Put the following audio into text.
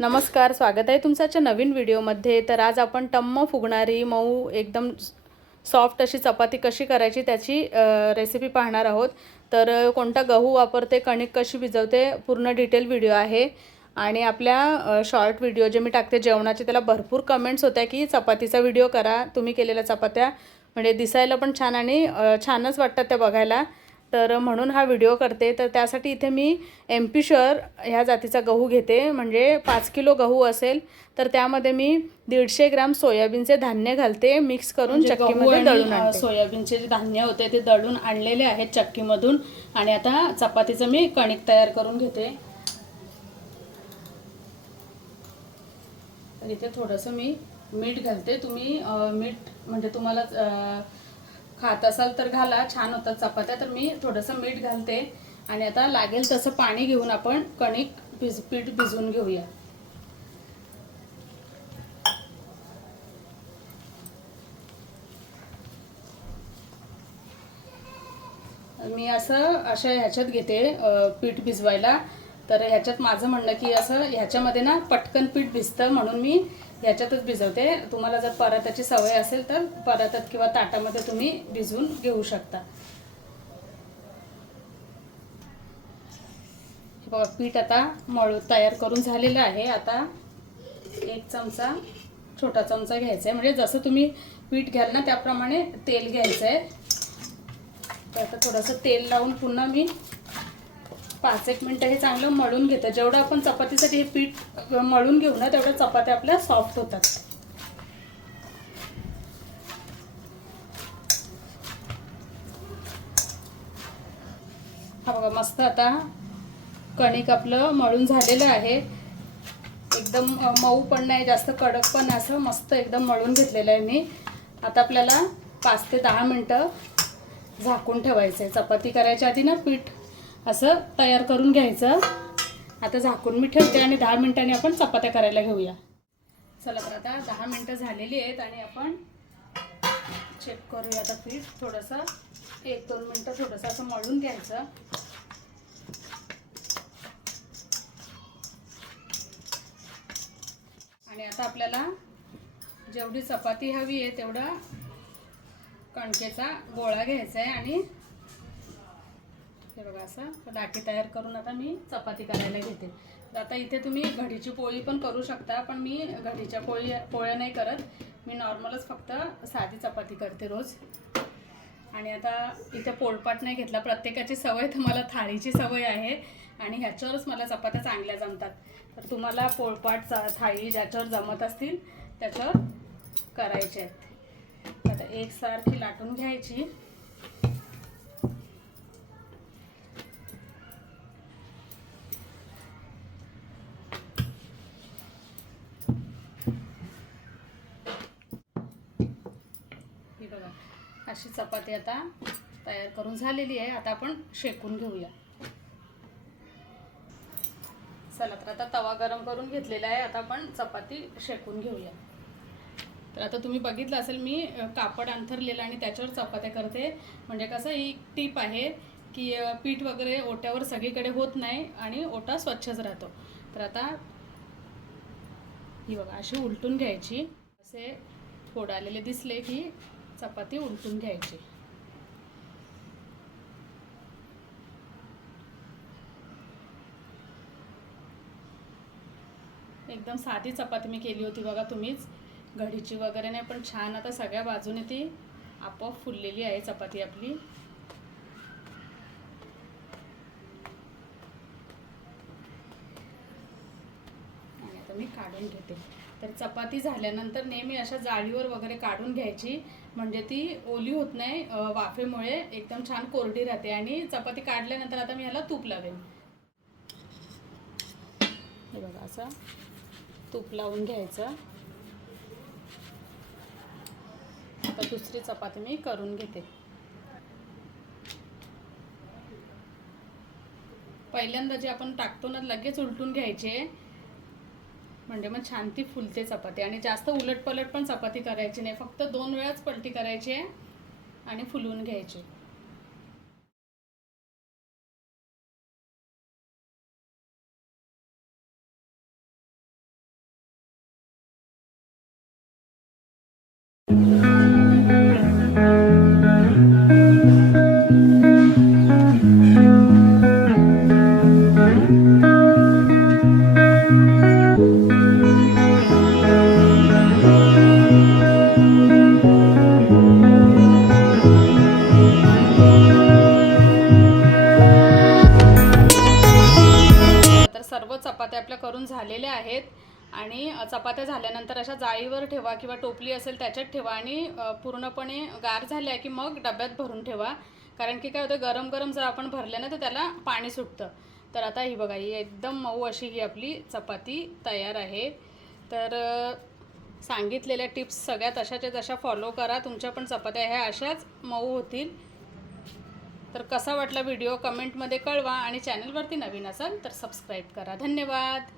नमस्कार, स्वागत आहे तुमच्या नवीन व्हिडिओमध्ये। तर आज आपण टम्म फुगणारी मऊ एकदम सॉफ्ट अशी चपाती कशी करायची त्याची रेसिपी पाहणार आहोत। तर कोणता गहू वापरते, कणिक कशी भिजवते, पूर्ण डिटेल व्हिडिओ आहे। आणि आपल्या शॉर्ट व्हिडिओ जे मी टाकते जेवणाचे त्याला भरपूर कमेंट्स होत्या की चपातीचा व्हिडिओ करा, तुम्ही केलेल्या चपात्या म्हणजे दिसायला पण छान आणि छानच वाटतात त्या बघायला। तर म्हणून हा व्हिडिओ करते। तर त्यासाठी इथे मी MP शुअर ह्या जातीचा गहू घेते, म्हणजे 5 किलो गहू असेल तर त्यामध्ये मी 150 ग्राम सोयाबीनचे धान्य घालते, मिक्स करून चक्कीमध्ये दळून आणते। सोयाबीनचे जे धान्य होते ते दळून आणलेले आहेत चक्कीमधून। आणि आता चपातीचं मी कणिक तयार करून घेते। तर इथे थोडंसं मी मीठ घालते। तुम्ही मीठ म्हणजे तुम्हाला खात असाल तर घाला, छान होतात चपात्या। तर मी थोडंसं मीठ घालते आणि आता लागेल तसं पाणी घेऊन आपण कणिक पीठ भिजवून घेऊया। मी अशा ह्याच्यात घेते पीठ भिजवायला। तर ह्याच्यात माझं म्हणणं की असं ह्याच्यामध्ये ना पटकन पीठ भिजतं, म्हणून मी ह्याच्यातच भिजवते। तुम्हाला जर पराताची सवय असेल तर परातात किंवा ताटामध्ये तुम्ही भिजवून घेऊ शकता। बघा, पीठ आता तयार करून झालेलं आहे। आता एक चमचा, छोटा चमचा घ्यायचा आहे, म्हणजे जसं तुम्ही पीठ घ्याल ना त्याप्रमाणे तेल घ्यायचं आहे। तर आता थोडंसं तेल लावून पुन्हा मी 5-1 मिनिटं हे चांगलं मळून घेते। जेवढं आपण चपातीसाठी हे पीठ मळून घेऊ ना तेवढ्या चपात्या आपल्या सॉफ्ट होतात। हा बघा, मस्त आता कणिक आपलं मळून झालेलं आहे। एकदम मऊ पण नाही, जास्त कडक पण, असं मस्त एकदम मळून घेतलेलं आहे मी। आता आपल्याला 5 ते 10 मिनिटं झाकून ठेवायचं आहे। चपाती करायच्या आधी ना पीठ असं तयार करून घ्यायचं। आता झाकून मी ठेवते आणि 10 मिनिटांनी आपण चपात्या करायला घेऊया। चला, तर आता 10 मिनिटं झालेली आहेत आणि आपण चेक करूया। आता पीठ थोडंसं 1-2 मिनिटं थोडंसं असं मळून घ्यायचं। आणि आता आपल्याला जेवढी चपाती हवी आहे तेवढा कणकेचा गोळा घ्यायचा आहे आणि हे बघा असं लाटी तयार करून आता मी चपाती करायला घेते। तर आता इथे तुम्ही घडीची पोळी पण करू शकता, पण मी घडीच्या पोळ्या नाही करत, मी नॉर्मलच फक्त साधी चपाती करते रोज। आणि आता इथे पोळपाट नाही घेतला, प्रत्येकाची सवय, तर मला थाळीची सवय आहे आणि ह्याच्यावरच मला चपात्या चांगल्या जमतात। तर तुम्हाला पोळपाट, थाळी ज्याच्यावर जमत असतील त्याच्यावर करायचे आहेत। आता एकसारखी लाटून घ्यायची। ही बघा, अशी चपाती आता तयार करून झालेली आहे। आता आपण शेकून घेऊया। चला, तर आता तवा गरम करून घेतलेला आहे, आता आपण चपाती शेकून घेऊया। तर आता तुम्ही बघितलं असेल मी कापड अंथरलेलं आणि त्याच्यावर चपात्या करते, म्हणजे कसं ही टीप आहे की पीठ वगैरे ओट्यावर सगळीकडे होत नाही आणि ओटा स्वच्छच राहतो। तर आता ही बघा अशी उलटून घ्यायची, असे फोड आलेले दिसले की चपाती उलटून घ्यायची। एकदम साधी चपाती मी केली होती बघा, तुम्हीच घडीची वगैरे नाही, पण छान आता सगळ्या बाजूने ती आपोआप फुललेली आहे चपाती आपली। आणि आता मी काढून घेते। तर चपाती झाल्यानंतर नेहमी अशा जाळीवर वगैरे काढून घ्यायची, म्हणजे ती ओली होत नाही, वाफेमुळे एकदम छान कोरडी राहते। आणि चपाती काढल्यानंतर आता मी ह्याला तूप लावेन। हे बघा असं तूप लावून घ्यायचं। आता दुसरी चपाती मी करून घेते। पहिल्यांदा जे आपण टाकतो ना लगेच उलटून घ्यायचे, म्हणजे मग छान ती फुलते चपाती। आणि जास्त उलटपलट पण चपाती करायची नाही, फक्त 2 वेळाच पलटी करायची आणि फुलवून घ्यायची। करून झालेल्या आहेत आणि चपात्या झाल्यानंतर अशा जाळीवर ठेवा किंवा टोपली असेल त्याच्यात ठेवा आणि पूर्णपणे गार झाल्या की मग डब्यात भरून ठेवा, कारण की काय होतं गरम गरम जर आपण भरले ना तर त्याला पाणी सुटतं. तर आता ही बघा, ही एकदम मऊ अशी ही आपली चपाती तयार आहे. तर सांगितलेल्या टिप्स सगळ्या तशाच्या तशा फॉलो करा, तुमच्या पण चपात्या ह्या अशाच मऊ होतील. तर कसा वाटला व्हिडिओ कमेंटमध्ये कळवा आणि चॅनलवरती नवीन असाल तर सबस्क्राईब करा. धन्यवाद.